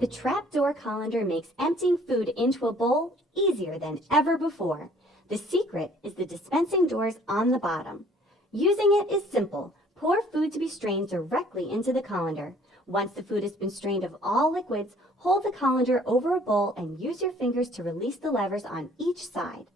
The trapdoor colander makes emptying food into a bowl easier than ever before. The secret is the dispensing doors on the bottom. Using it is simple. Pour food to be strained directly into the colander. Once the food has been strained of all liquids, hold the colander over a bowl and use your fingers to release the levers on each side.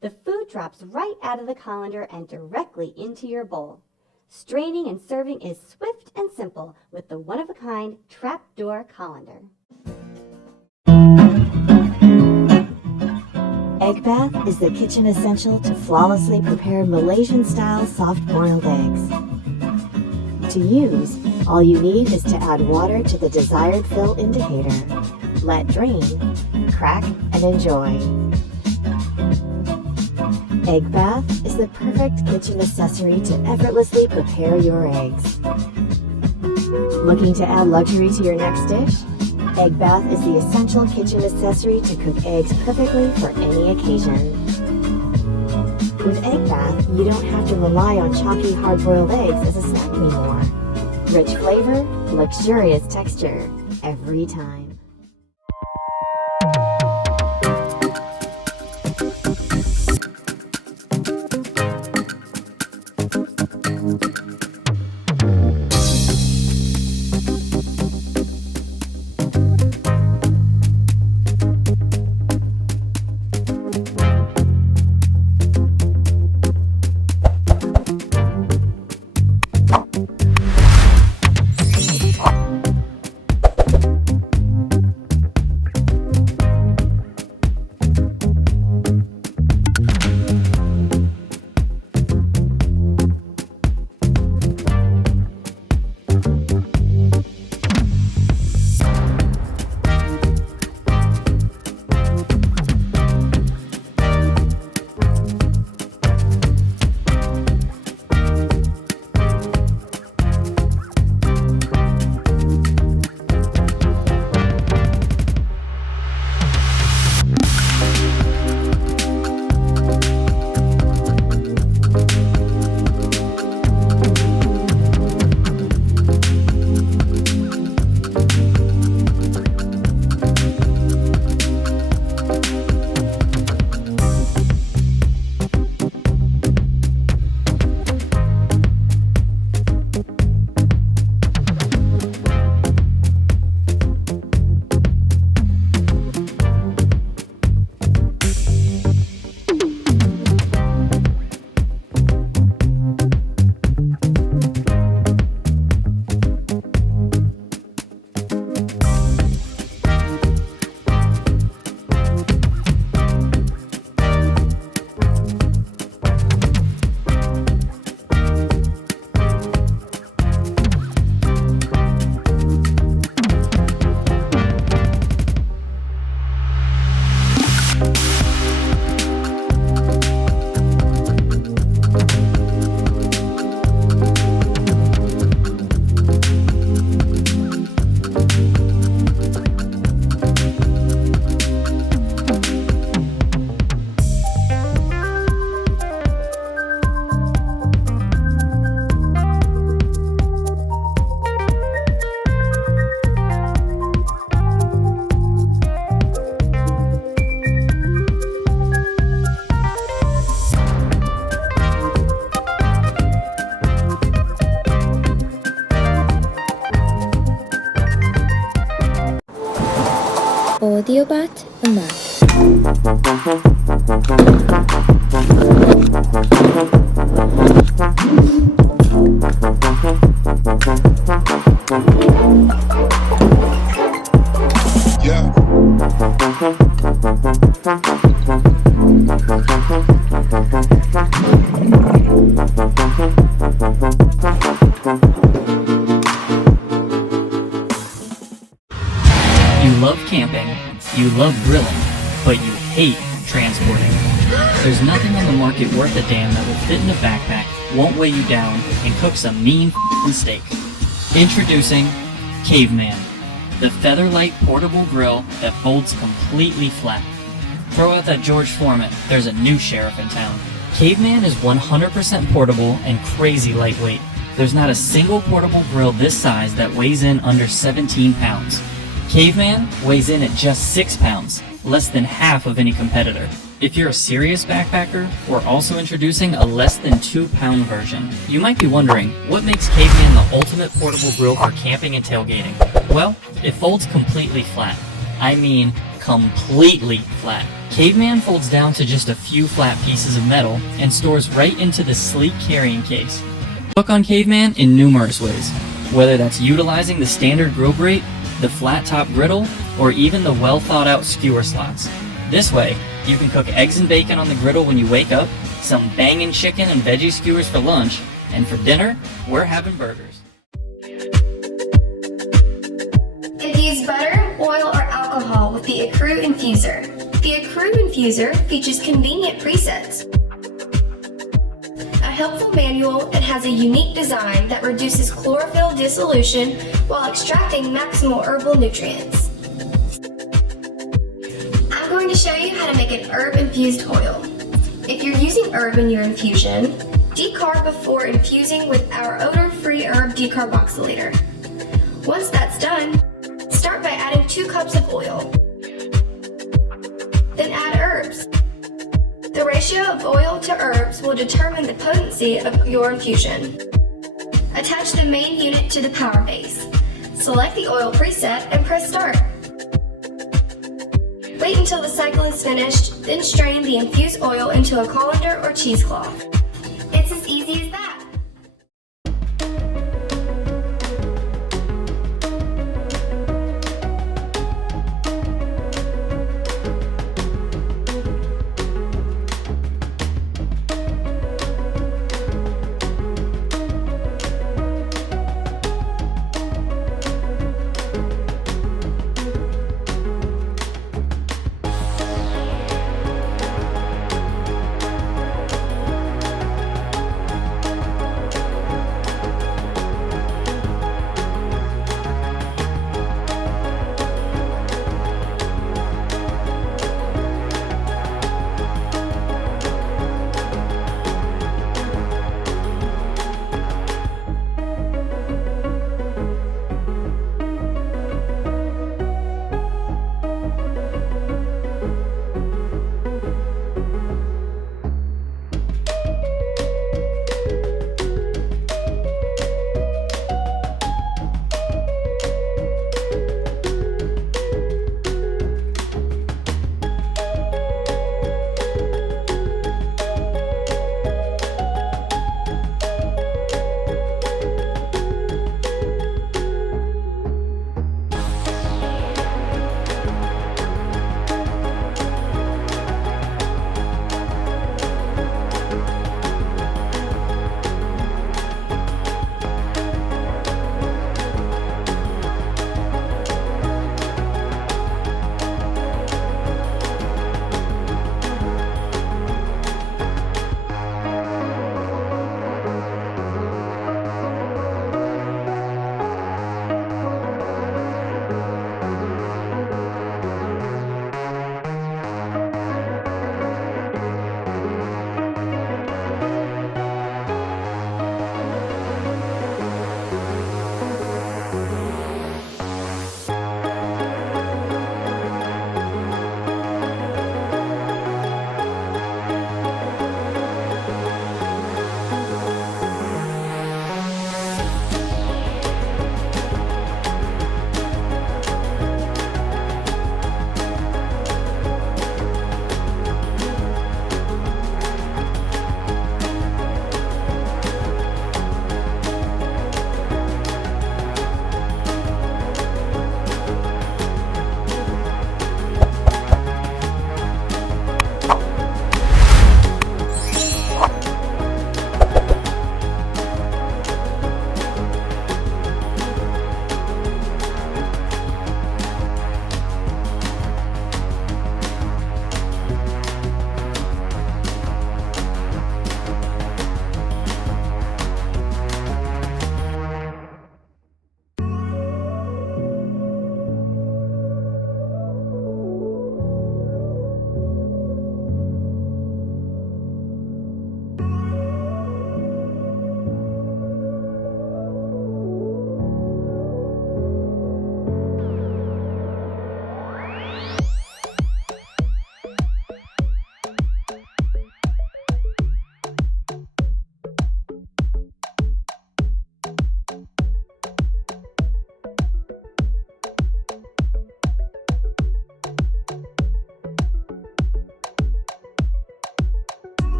The food drops right out of the colander and directly into your bowl. Straining and serving is swift and simple with the one-of-a-kind trapdoor colander. EggBath is the kitchen essential to flawlessly prepare Malaysian-style soft-boiled eggs. To use, all you need is to add water to the desired fill indicator. Let drain, crack, and enjoy. EggBath is the perfect kitchen accessory to effortlessly prepare your eggs. Looking to add luxury to your next dish? EggBath is the essential kitchen accessory to cook eggs perfectly for any occasion. With EggBath, you don't have to rely on chalky hard-boiled eggs as a snack anymore. Rich flavor, luxurious texture, every time. Audiobat 음악. You love camping, you love grilling, but you hate transporting. There's nothing on the market worth a damn that will fit in a backpack, won't weigh you down, and cook some mean steak. Introducing Caveman, the featherlight portable grill that folds completely flat. Throw out that George Foreman, there's a new sheriff in town. Caveman is 100% portable and crazy lightweight. There's not a single portable grill this size that weighs in under 17 pounds. Caveman weighs in at just 6 pounds, less than half of any competitor. If you're a serious backpacker, we're also introducing a less than 2-pound version. You might be wondering, what makes Caveman the ultimate portable grill for camping and tailgating? Well, it folds completely flat. I mean, completely flat. Caveman folds down to just a few flat pieces of metal and stores right into the sleek carrying case. Cook on Caveman in numerous ways, whether that's utilizing the standard grill grate, the flat top griddle, or even the well thought out skewer slots. This way, you can cook eggs and bacon on the griddle when you wake up, some banging chicken and veggie skewers for lunch, and for dinner, we're having burgers. Infuse butter, oil, or alcohol with the Ecru Infuser. The Ecru Infuser features convenient presets, a helpful manual, and has a unique design that reduces chlorophyll dissolution while extracting maximal herbal nutrients. I'm going to show you how to make an herb-infused oil. If you're using herb in your infusion, decarb before infusing with our odor-free herb decarboxylator. Once that's done, start by adding 2 cups of oil. Then add herbs. The ratio of oil to herbs will determine the potency of your infusion. Attach the main unit to the power base. Select the oil preset and press start. Wait until the cycle is finished, then strain the infused oil into a colander or cheesecloth. It's as easy as that.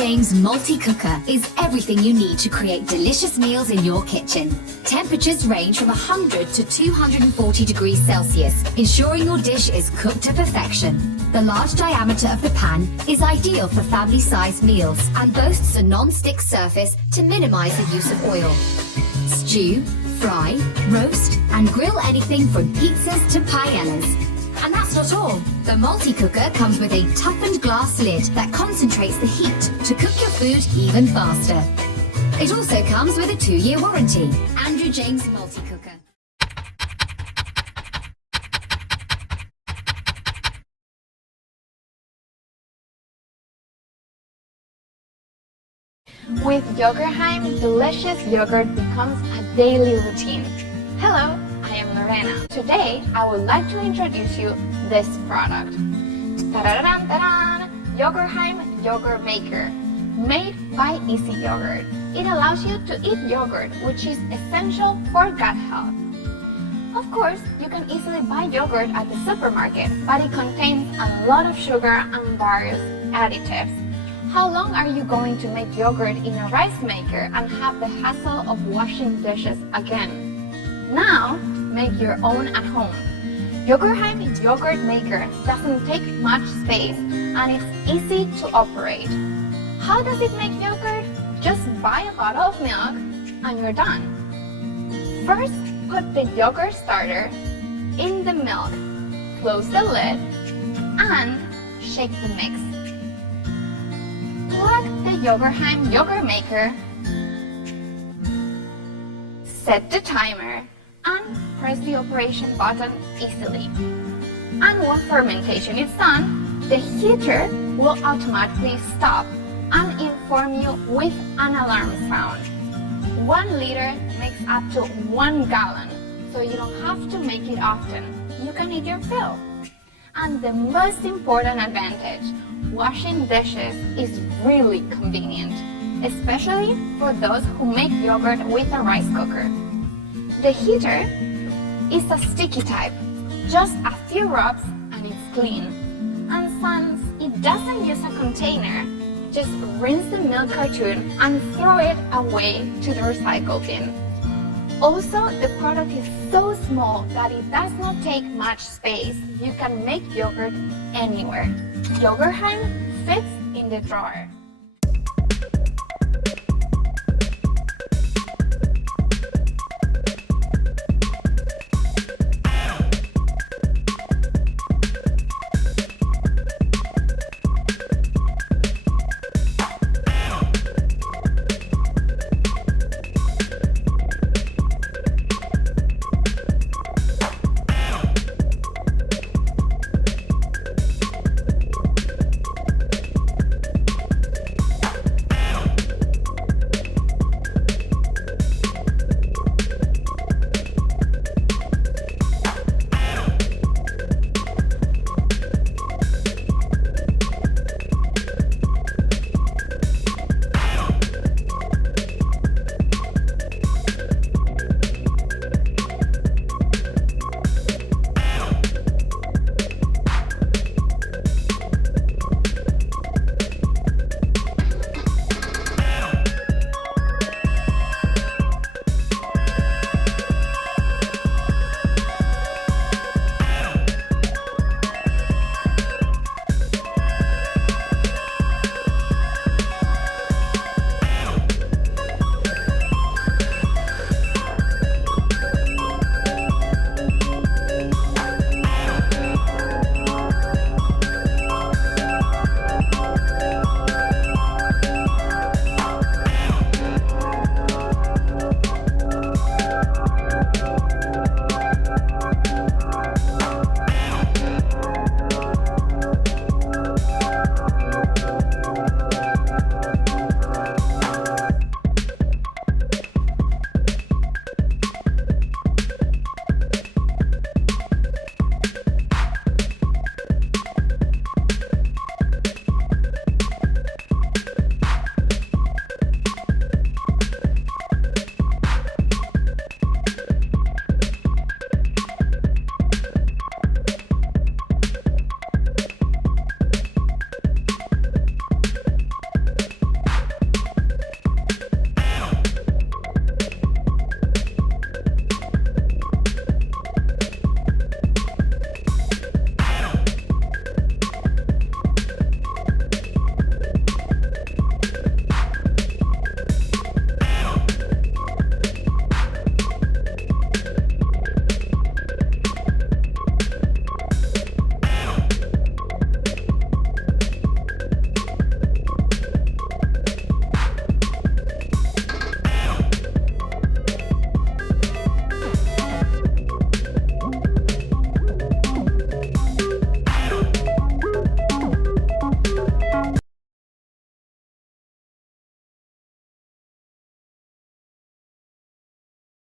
James multi-cooker is everything you need to create delicious meals in your kitchen. Temperatures range from 100 to 240 degrees Celsius, ensuring your dish is cooked to perfection. The large diameter of the pan is ideal for family-sized meals and boasts a non-stick surface to minimize the use of oil. Stew, fry, roast, and grill anything from pizzas to paellas. And that's not all. The multi-cooker comes with a toughened glass lid that concentrates the heat to cook your food even faster. It also comes with a 2-year warranty. Andrew James multi-cooker. With Yogurheim, delicious yogurt becomes a daily routine. Hello, I am Lorena. Today, I would like to introduce you this product. Ta-da-da-dan-ta-dan! Yogurheim Yogurt Maker, made by Easy Yogurt. It allows you to eat yogurt, which is essential for gut health. Of course, you can easily buy yogurt at the supermarket, but it contains a lot of sugar and various additives. How long are you going to make yogurt in a rice maker and have the hassle of washing dishes again? Now, make your own at home. Yogurheim Yogurt Maker doesn't take much space and it's easy to operate. How does it make yogurt? Just buy a bottle of milk and you're done. First, put the yogurt starter in the milk, close the lid, and shake the mix. Plug the Yogurheim Yogurt Maker, set the timer, and press the operation button easily. And once fermentation is done, the heater will automatically stop and inform you with an alarm sound. 1 liter makes up to 1 gallon, so you don't have to make it often. You can eat your fill. And the most important advantage, washing dishes is really convenient, especially for those who make yogurt with a rice cooker. The heater is a sticky type, just a few rubs and it's clean. And since it doesn't use a container, just rinse the milk cartoon and throw it away to the recycle bin. Also, the product is so small that it does not take much space. You can make yogurt anywhere. Yogurheim fits in the drawer.